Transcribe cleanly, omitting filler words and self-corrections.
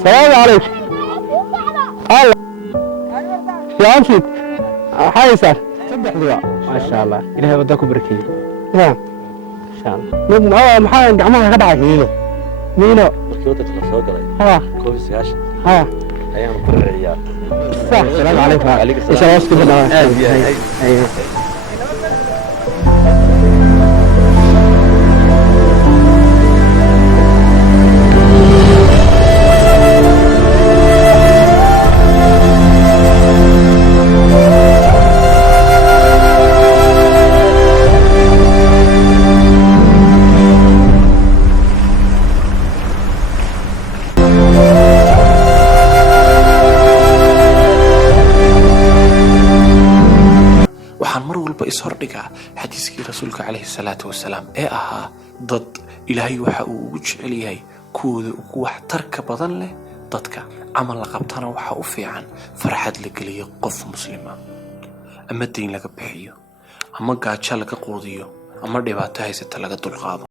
السلام عليكم. هلا يا أمشي حي سار صبح ضياء ما شاء الله إلهي وداكم بركين. نعم إن شاء الله. محمد عمرها كذا عجينه مينو صوتك صوتك ها كوفي سياش ها أيام كل العيال صح. السلام عليكم. عليك السلام. إيش رأيك كده؟ أيوه ishordhiga xadiiskii rasuulka calayhi salaatu wasalaam ee ahaa dad ilaahay waxa uu ugu jecel yahay kuwooda ugu waxtarka badan leh dadka camal la qabtana waxa u fiican farxad la geliyo qof muslima ama deyn laga bixiyo ama gaajo laga quudiyo ama dhibaato haysata laga dulqaado.